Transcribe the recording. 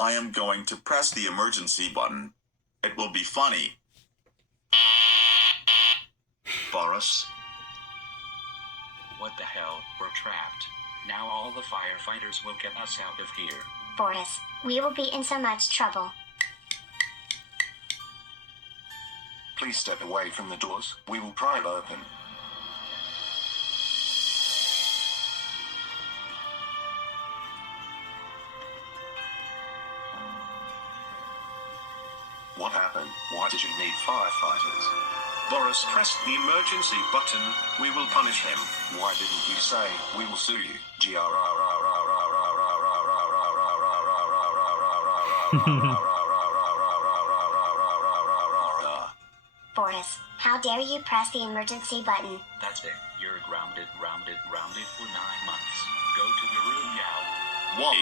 I am going to press the emergency button. It will be funny. Boris? What the hell? We're trapped. Now all the firefighters will get us out of here. Boris, we will be in so much trouble. Please step away from the doors. We will pry it open. What happened? Why did you need firefighters? Boris pressed the emergency button. We will punish him. Why didn't you say, we will sue you? Boris, how dare you press the emergency button? That's it. You're grounded for 9 months. Go to your room now. Why?